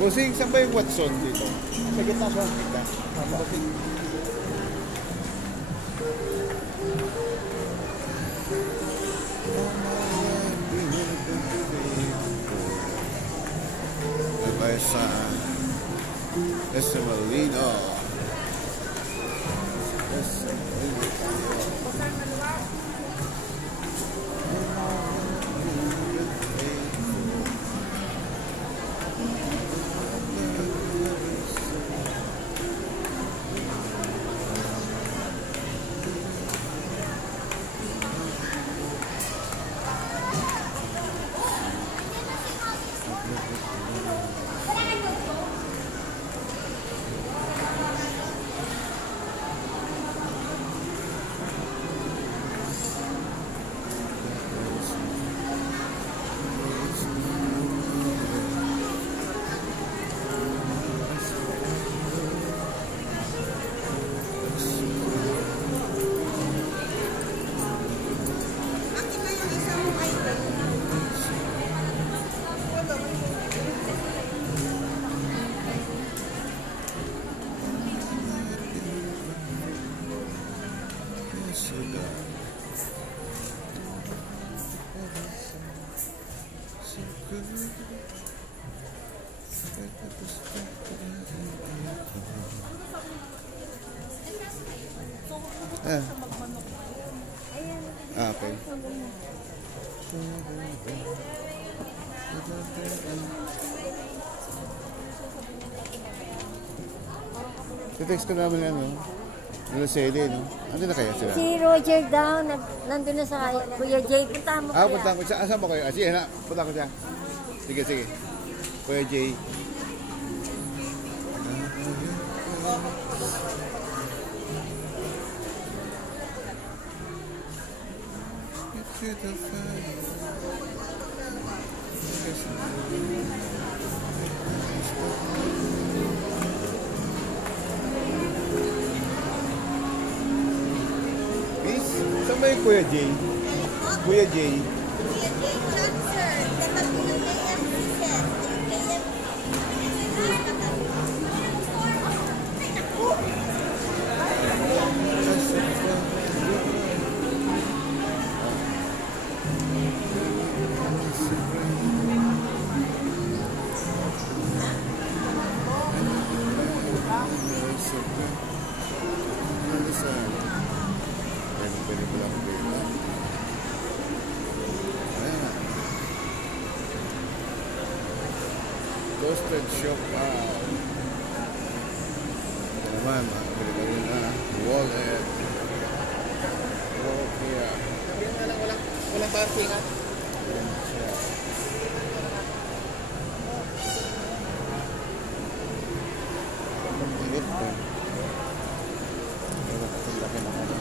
Bossing, saan ba yung Watson dito? Sa gitna ba? Gitna. Bossing. Sa Esmeralino. Okay. Text ko naman ano. Sede, no? Ano na kaya sila? Si Roger daw, nandun na sa Kuya Jay. Punta mo kaya. Punta ko siya. Asan mo kayo? Sige na, punta ko siya. Sige, sige. Kuya Jay. Saan ba yung Kuya Jay? Kuya Jay. Toasted shop. Naman, makakabili na wallet. Okay. Sabihin nga lang, walang parking ha. Init ba? Wala kasing laki na ano.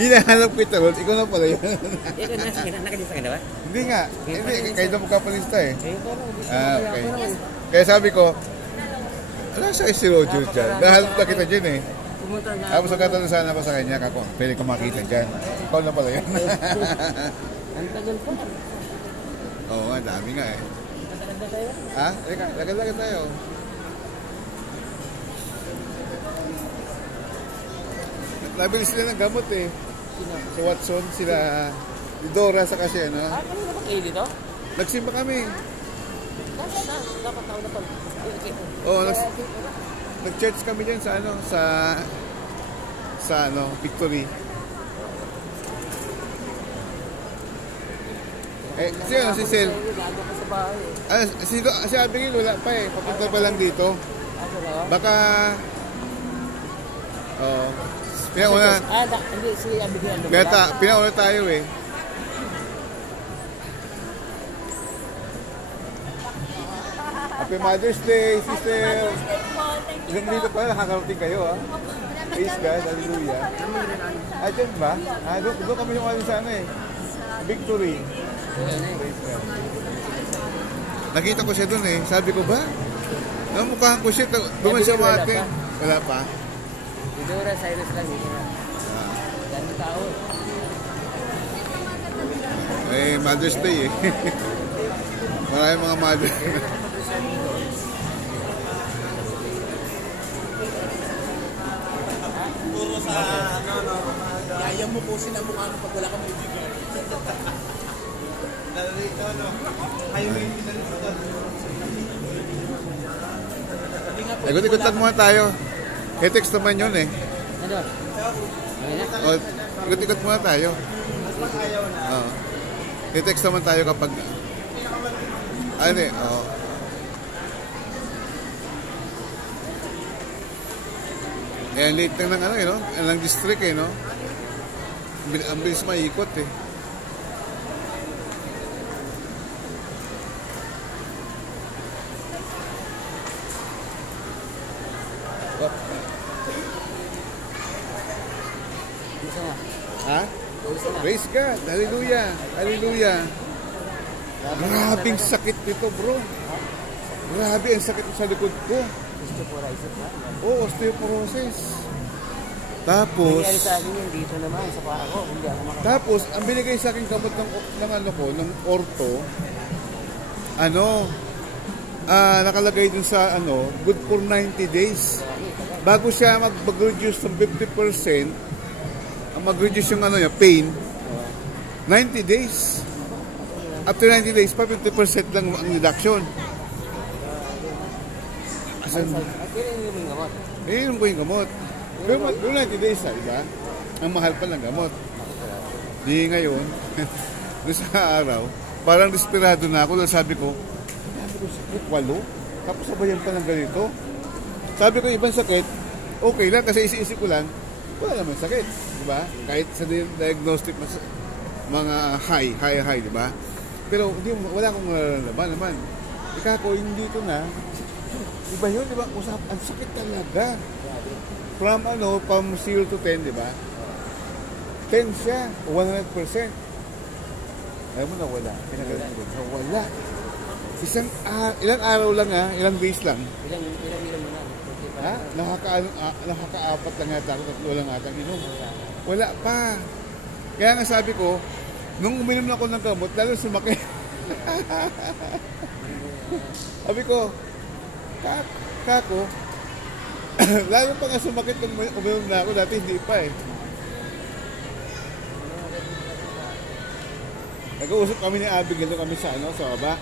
Hinahanap ko ito, ikaw na pala yun. Ito na, nakalista ka na ba? Hindi nga, hindi, kahit na magkapalista eh. Ah, Okay. Kaya sabi ko, wala sa si Roger dyan. Nahalap na kita dyan eh. Pumunta nga. Tapos nagkatanong sana ako sa kanya, kako, pwede ko makita dyan. Ikaw na pala yun. Ang tagal pa. Oo nga, dami nga eh. Tagal na tayo. Ha? Teka, lagal-lagal tayo. Nabili sila ng gamot eh. Sa Watson, sila Dora sa kasi ano. Kanina ba kayo dito? Nagsimba kami. Dapat tao na pala. Oo, nag-church kami dyan sa ano, sa ano, Victory. Eh, si ano, si Sel. Gago ka sa bahay eh. Si Abigail wala pa eh. Papunta pa lang dito. Baka, oo. Pinauna, Hindi, si Abigail. pinauna tayo eh. Happy Mother's Day, sister. Ilang dito pala, nakakarating kayo ah. Praise God, hallelujah. Dyan ba? Doon kami yung alam sana eh. Victory. Praise God. Nakita ko siya doon eh. Sabi ko ba? Namukhaan ko siya. Duman siya mati. Wala pa. Dora, Cyrus lang. Dami tao. Eh, Mother's Day eh. Maraming mga mother. Puro sa kaya mo po sila mukha mo pag wala kang bibigyan. Narito no. Highway Ikot-ikotan muna tayo. I-text naman yun eh. Ano? O, ikot-ikot muna tayo. Oo. I-text naman tayo kapag... Ano eh, oo. Eh, late lang ng ano eh, no? Ang district eh, no? Ang bilis maikot eh. Ha? Praise God. Hallelujah. Hallelujah. Grabing sakit nito, bro. Grabe ang sakit sa likod ko. Oo, osteoporosis. Tapos, Nangyari sa akin yung dito naman sa para ko. Hindi ako makakita. tapos, ang binigay sa akin gamot ng ano ko, ng ortho, ano, nakalagay dun sa ano, good for 90 days. Bago siya mag-reduce ng 50%, mag-reduce yung ano niya, pain, 90 days. After 90 days pa, 50% lang ang reduction. Asan? Kailan yung gamot? Iinom ko yung gamot. Pero 90 days na, diba? Ang mahal pa ng gamot. Di ngayon, doon sa araw, parang desperado na ako. Sabi ko, sakit, 8. Tapos sabayan pa ng ganito. Sabi ko, ibang sakit, okay lang kasi isi-isip ko lang, wala naman sakit, di ba? Kahit sa diagnostic mga high, di ba? Pero wala akong nalalaman naman. Ika ko, hindi ito na. Iba yun, di ba? Ang sakit talaga. From 0 to 10, di ba? 10 siya, 100%. Alam mo na wala. Pinagalan ko. Wala. Ilang araw lang ilang days lang. Ilang mo na? Ha? Nakaka-4 lang yata ako, 3 lang ata inom. Wala pa. Kaya nga sabi ko, nung uminom na ako ng gamot, lalo sumakit. Sabi ko, kako, lalo pa nga sumakit nung uminom na ako, dati hindi pa eh. Nag-uusap kami ni Abigail doon kami sa sa baba.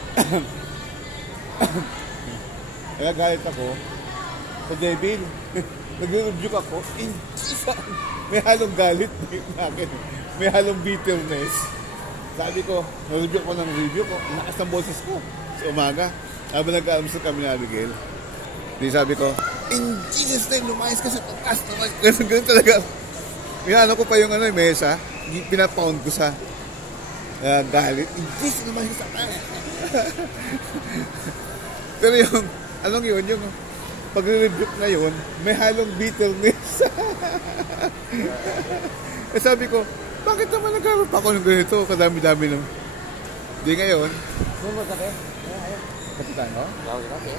Kaya galit ako sa Devil. Nag-rebuke ako. May halong galit nakin. May halong bitterness. Sabi ko, na-review ko ng review ko. Lakas ng boses ko. Sa umaga. Habang nag-aamusal kami ni Abigail. Di sabi ko, in Jesus name, lumayas ka sa taas. Ganun talaga. Minano ko pa yung mesa. Pinapound ko sa galit. In Jesus, lumayas ka sa taas. Pero yung, anong yun? Yung pag-rebuke na yun, may halong bitterness. Eh sabi ko, bakit naman nagkaroon pa ako ng ganito? Kadami-dami lang. Di ngayon. Kung magkape? Kapitan, no? Gawin kape.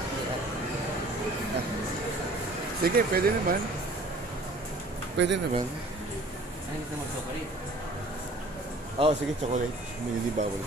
Sige, pwede naman. Pwede naman. Ay, hindi ka mag-chocolate. Oo, sige, chocolate. Hindi bawal.